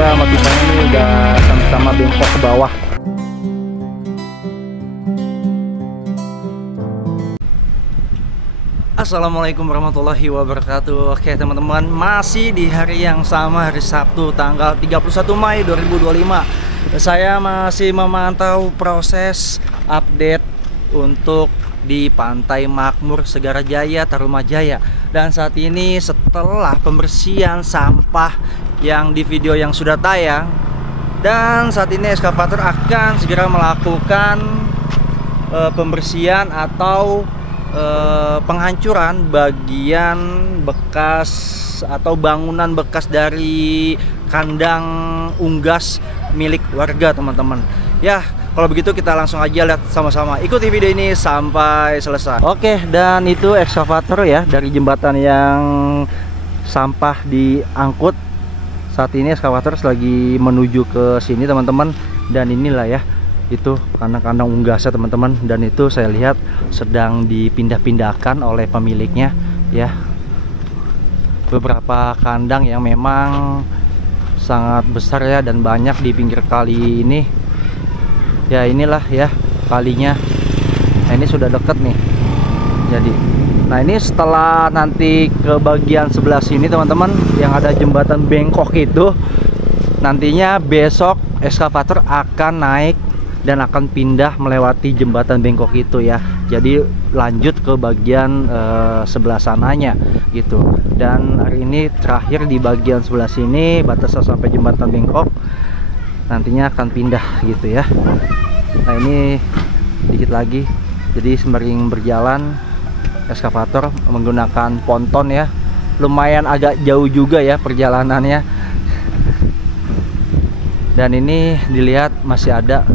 juga motifnya ini udah sama-sama bengkok ke bawah. Assalamualaikum warahmatullahi wabarakatuh. Oke teman-teman, masih di hari yang sama, hari Sabtu tanggal 31 Mei 2025. Saya masih memantau proses update untuk di Pantai Makmur Segarajaya, Tarumajaya. Dan saat ini setelah pembersihan sampah yang di video yang sudah tayang, dan saat ini eskavator akan segera melakukan pembersihan atau penghancuran bagian bekas atau bangunan bekas dari kandang unggas milik warga, teman-teman. Ya, kalau begitu kita langsung aja lihat sama-sama. Ikuti video ini sampai selesai. Oke, dan itu ekskavator ya dari jembatan yang sampah diangkut. Saat ini ekskavator lagi menuju ke sini, teman-teman. Dan inilah ya, itu kandang-kandang unggasnya, teman-teman. Dan itu saya lihat sedang dipindah-pindahkan oleh pemiliknya ya. Beberapa kandang yang memang sangat besar ya dan banyak di pinggir kali ini. Ya inilah ya kalinya. Nah ini sudah deket nih. Jadi, nah ini setelah nanti ke bagian sebelah sini, teman-teman, yang ada jembatan bengkok itu, nantinya besok ekskavator akan naik dan akan pindah melewati jembatan bengkok itu ya. Jadi lanjut ke bagian sebelah sananya gitu. Dan hari ini terakhir di bagian sebelah sini, batasnya sampai jembatan bengkok. Nantinya akan pindah gitu ya. Nah ini dikit lagi. Jadi sembari berjalan ekskavator menggunakan ponton ya. Lumayan agak jauh juga ya perjalanannya. Dan ini dilihat masih ada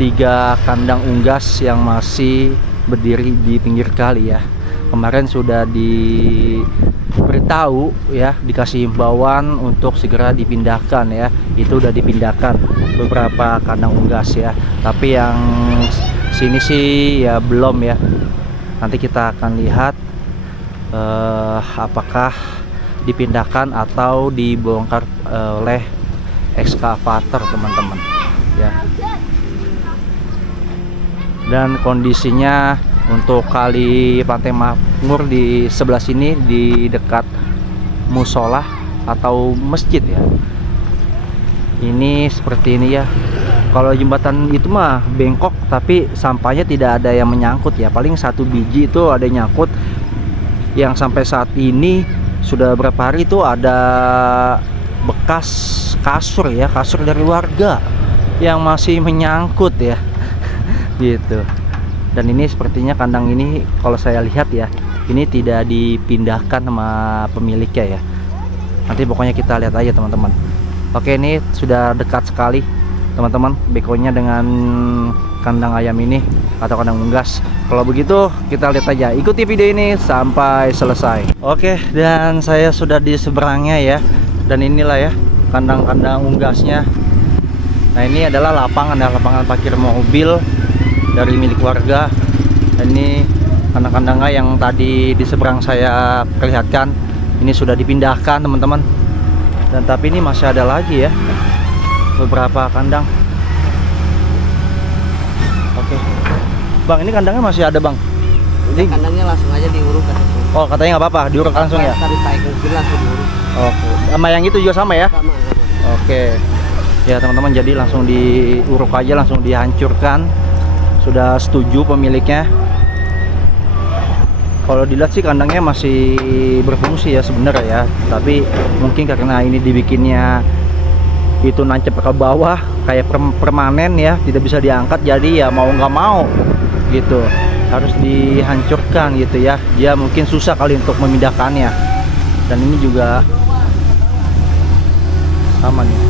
tiga kandang unggas yang masih berdiri di pinggir kali ya. Kemarin sudah diberitahu ya, dikasih himbauan untuk segera dipindahkan ya. Itu udah dipindahkan beberapa kandang unggas ya, tapi yang sini sih ya belum ya. Nanti kita akan lihat apakah dipindahkan atau dibongkar oleh ekskavator, teman-teman ya. Dan kondisinya untuk kali Pantai Makmur di sebelah sini, di dekat musola atau masjid ya, ini seperti ini ya. Kalau jembatan itu mah bengkok tapi sampahnya tidak ada yang menyangkut ya. Paling satu biji itu ada yang nyangkut. Yang sampai saat ini sudah berapa hari itu ada bekas kasur ya, kasur dari warga yang masih menyangkut ya gitu. Dan ini sepertinya kandang ini kalau saya lihat ya, ini tidak dipindahkan sama pemiliknya ya. Nanti pokoknya kita lihat aja, teman-teman. Oke, ini sudah dekat sekali, teman-teman, bekonya dengan kandang ayam ini atau kandang unggas. Kalau begitu kita lihat aja, ikuti video ini sampai selesai. Oke, dan saya sudah di seberangnya ya. Dan inilah ya kandang-kandang unggasnya. Nah ini adalah lapangan parkir mobil dari milik warga. Dan ini kandang-kandangnya yang tadi di seberang saya perlihatkan, ini sudah dipindahkan, teman-teman. Dan tapi ini masih ada lagi ya beberapa kandang. Oke Bang, ini kandangnya masih ada, Bang? Ini kandangnya langsung aja diuruk kan. Oh, katanya nggak apa-apa, diuruk langsung ya? Tadi naik mobil langsung diuruk. Oke, sama yang itu juga sama ya? Sama. Oke. Ya teman-teman, jadi langsung diuruk aja, langsung dihancurkan. Sudah setuju pemiliknya. Kalau dilihat sih kandangnya masih berfungsi ya sebenarnya ya. Tapi mungkin karena ini dibikinnya itu nancep ke bawah kayak permanen ya, tidak bisa diangkat, jadi ya mau nggak mau gitu harus dihancurkan gitu ya. Dia mungkin susah kali untuk memindahkannya. Dan ini juga sama nih.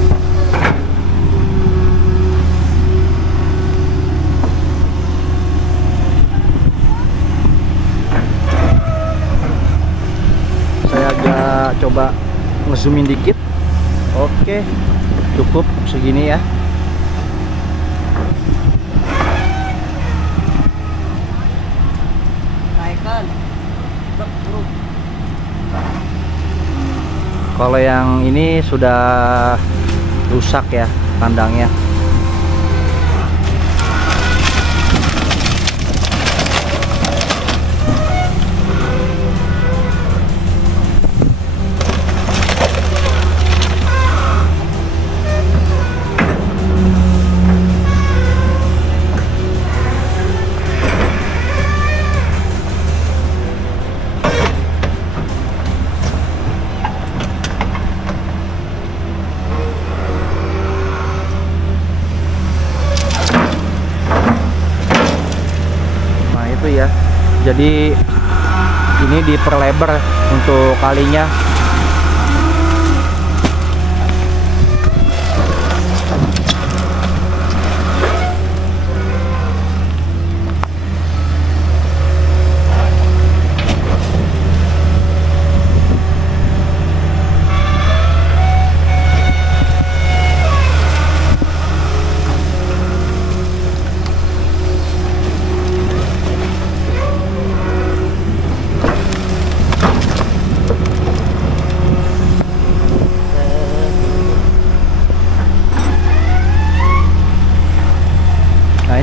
Saya agak coba ngezoomin dikit. Oke, cukup segini ya. Naikkan. Kalau yang ini sudah rusak ya kandangnya. Ya, jadi ini diperlebar untuk kalinya.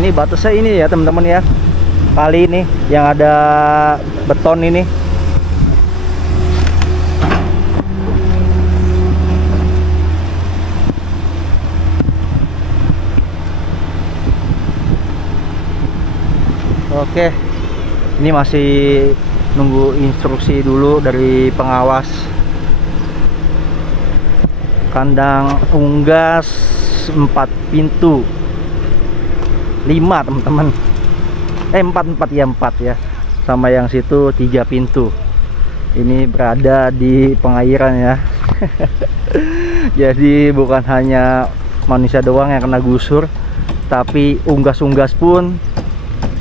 Ini batasnya ini ya teman-teman ya, kali ini yang ada beton ini. Oke, ini masih nunggu instruksi dulu dari pengawas. Kandang unggas 4 pintu 5 teman-teman, 4 ya, sama yang situ 3 pintu. Ini berada di pengairan ya. Jadi bukan hanya manusia doang yang kena gusur, tapi unggas-unggas pun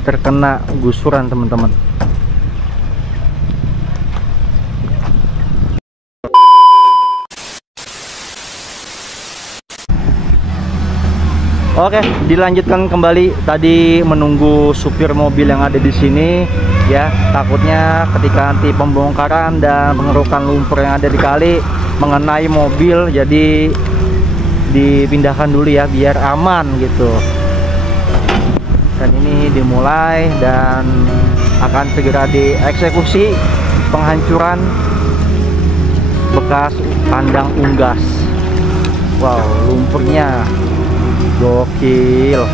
terkena gusuran teman-teman. Oke, dilanjutkan kembali. Tadi menunggu supir mobil yang ada di sini ya. Takutnya ketika nanti pembongkaran dan pengerukan lumpur yang ada di kali mengenai mobil, jadi dipindahkan dulu ya biar aman gitu. Dan ini dimulai dan akan segera dieksekusi penghancuran bekas kandang unggas. Wow, lumpurnya gokil.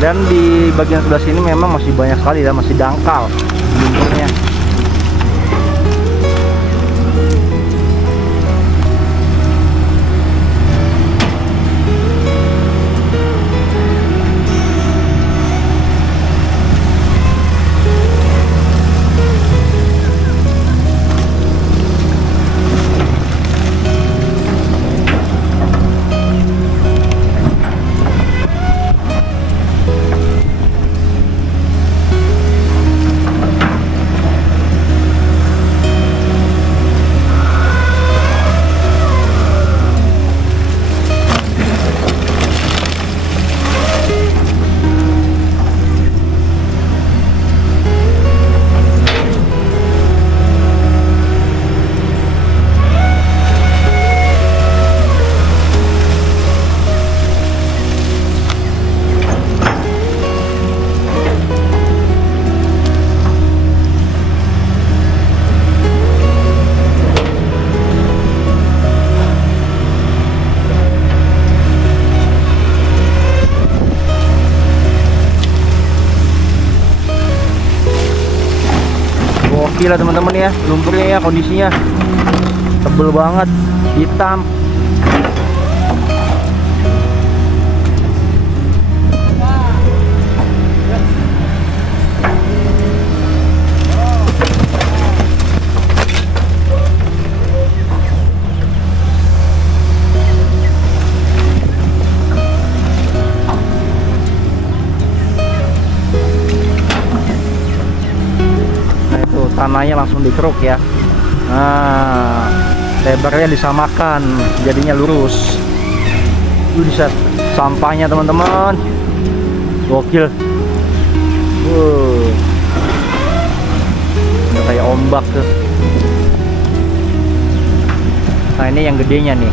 Dan di bagian sebelah sini memang masih banyak sekali ya, masih dangkal lumpurnya. Gila teman-teman ya, lumpurnya ya kondisinya tebel banget, hitam. Tanahnya langsung dikeruk ya. Nah, lebarnya disamakan jadinya lurus. Itu bisa sampahnya teman-teman. Gokil. Udah kayak ombak tuh. Nah ini yang gedenya nih.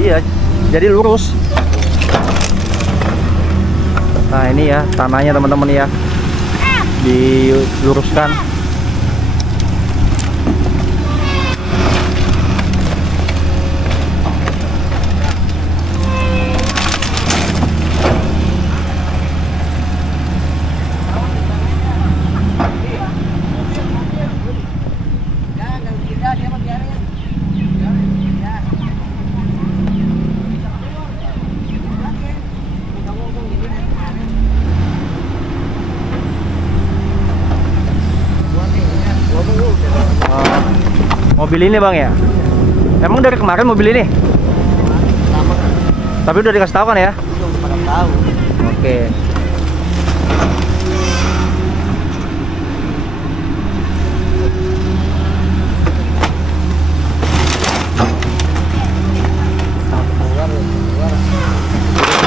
Iya, jadi lurus. Nah ini ya tanahnya teman-teman ya, diluruskan. Mobil ini bang ya? Emang dari kemarin mobil ini? Lama. Tapi udah dikasih tahu kan ya? Udah pada tahu. Oke.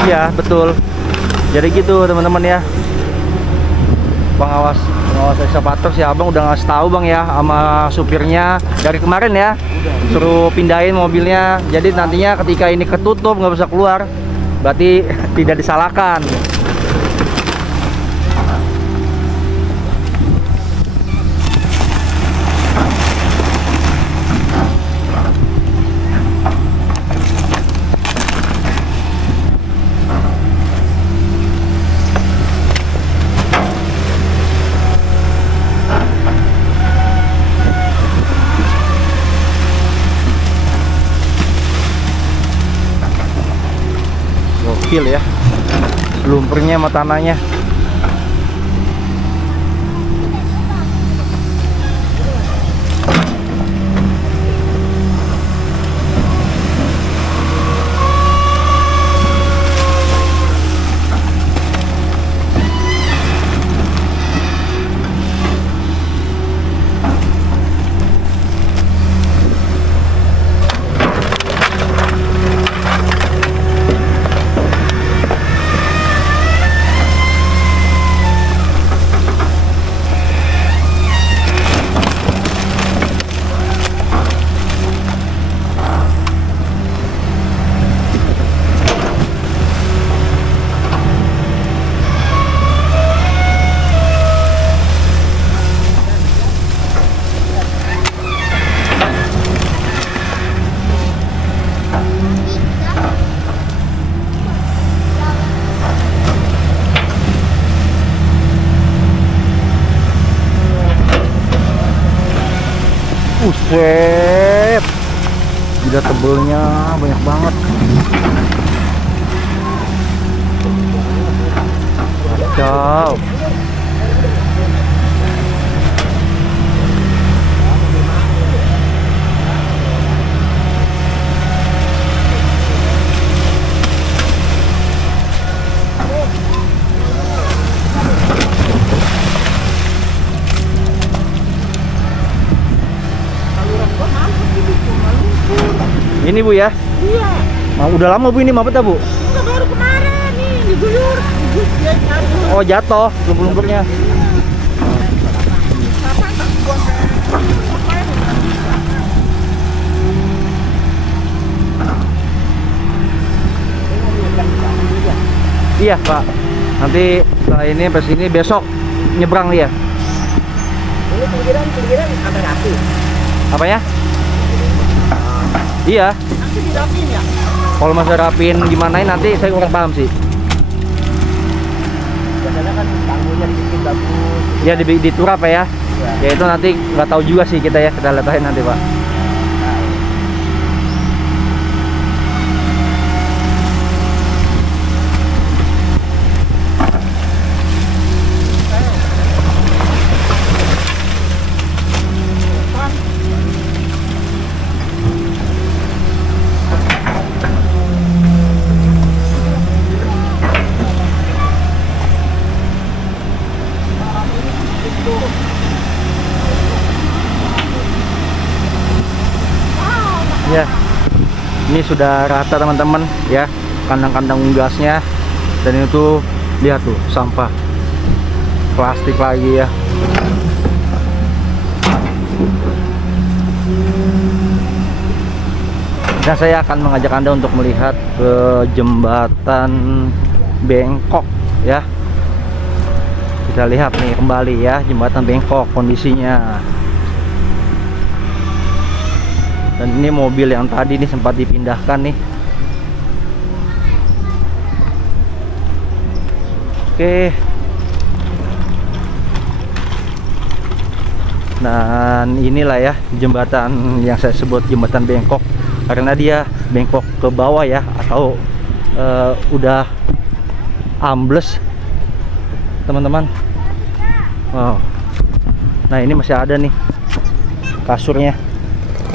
Iya betul. Jadi gitu teman-teman ya. Pengawas ekskavator si abang udah ngasih tahu bang ya sama supirnya dari kemarin ya, suruh pindahin mobilnya. Jadi nantinya ketika ini ketutup nggak bisa keluar, berarti tidak disalahkan. Ya, lumpurnya sama tanahnya. Buset, gila tebelnya banyak banget. Kacau. Ini Bu ya? Iya. Udah lama Bu ini mampet ya Bu? Enggak, baru kemarin nih diguyur. Oh jatuh lumpur-lumpurnya. Iya Pak. Nanti setelah ini sampai sini besok nyebrang dia. Ini pinggiran ada rapi. Apanya? Iya. Nanti dirapiin ya? Kalau masih rapiin gimana nanti saya kurang paham sih. Biasanya kan tanggulnya dibikin bagus. Ya di turap ya. Ya itu nanti nggak tahu juga sih kita ya, kita lihat aja nanti Pak. Ya, ini sudah rata teman-teman ya, kandang-kandang unggasnya. Dan itu lihat tuh sampah plastik lagi ya. Dan saya akan mengajak Anda untuk melihat ke jembatan bengkok ya. Kita lihat nih kembali ya, jembatan bengkok kondisinya. Dan ini mobil yang tadi nih sempat dipindahkan nih. Oke. Dan inilah ya jembatan yang saya sebut jembatan bengkok, karena dia bengkok ke bawah ya, atau udah ambles teman-teman. Wow. Nah ini masih ada nih kasurnya.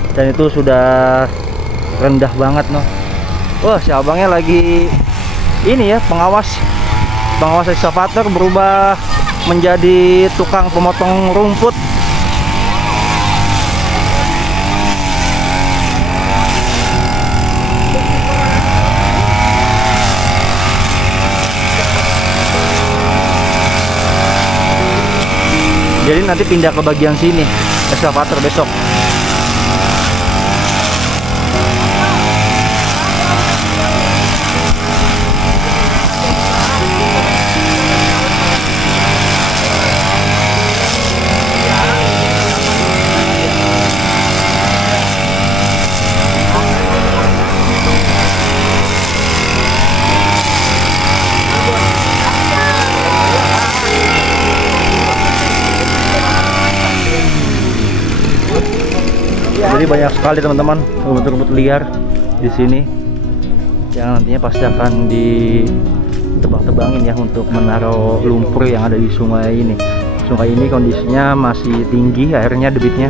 Dan itu sudah rendah banget noh. Wah, si abangnya lagi ini ya, pengawas ekskavator berubah menjadi tukang pemotong rumput. Jadi nanti pindah ke bagian sini ekskavator besok. Jadi banyak sekali teman-teman rumput-rumput liar di sini yang nantinya pasti akan ditebang-tebangin ya untuk menaruh lumpur yang ada di sungai ini. Sungai ini kondisinya masih tinggi airnya, debitnya.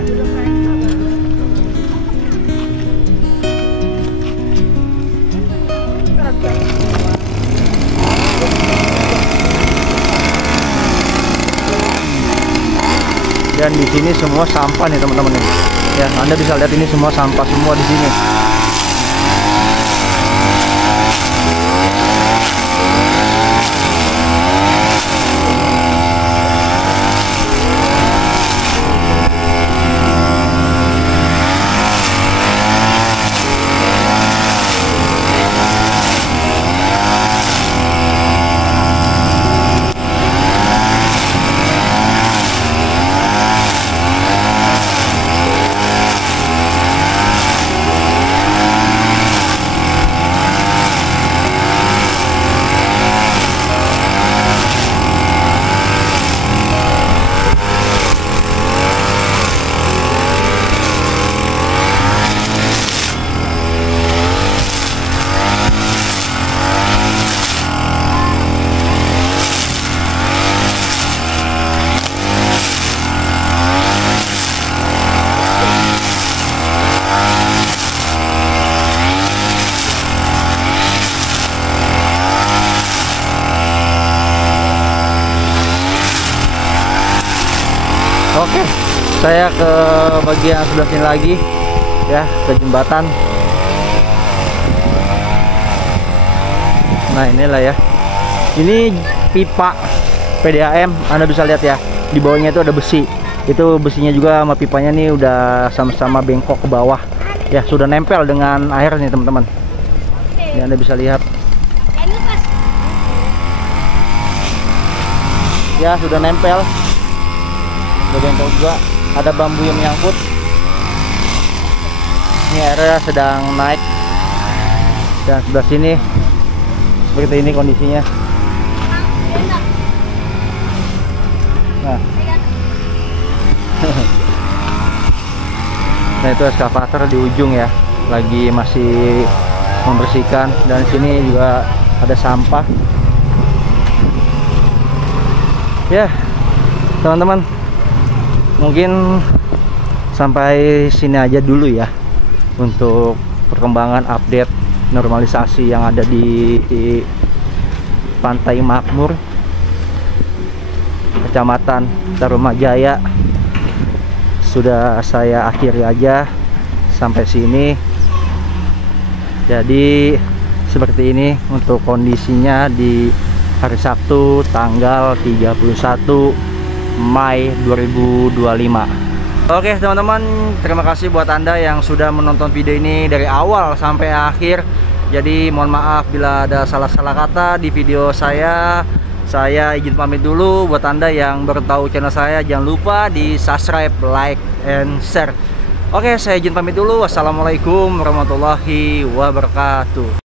Dan di sini semua sampah nih teman-teman nih. Ya, Anda bisa lihat ini semua sampah semua di sini. Saya ke bagian sebelah sini lagi ya, ke jembatan. Nah inilah ya, ini pipa PDAM, Anda bisa lihat ya, di bawahnya itu ada besi. Itu besinya juga sama pipanya nih udah sama-sama bengkok ke bawah ya, sudah nempel dengan air nih teman-teman. Ini Anda bisa lihat ya, sudah nempel, udah bengkok juga. Ada bambu yang menyangkut. Ini airnya sedang naik, dan sebelah sini seperti ini kondisinya. Nah, nah itu eskavator di ujung ya, lagi masih membersihkan. Dan sini juga ada sampah ya teman-teman. Mungkin sampai sini aja dulu ya untuk perkembangan update normalisasi yang ada di Pantai Makmur, Kecamatan Tarumajaya. Sudah saya akhiri aja sampai sini. Jadi seperti ini untuk kondisinya di hari Sabtu tanggal 31 Mei 2025. Oke teman-teman, terima kasih buat Anda yang sudah menonton video ini dari awal sampai akhir. Jadi mohon maaf bila ada salah-salah kata di video saya. Saya izin pamit dulu. Buat Anda yang baru tahu channel saya, jangan lupa di subscribe, like, and share. Oke, saya izin pamit dulu. Wassalamualaikum warahmatullahi wabarakatuh.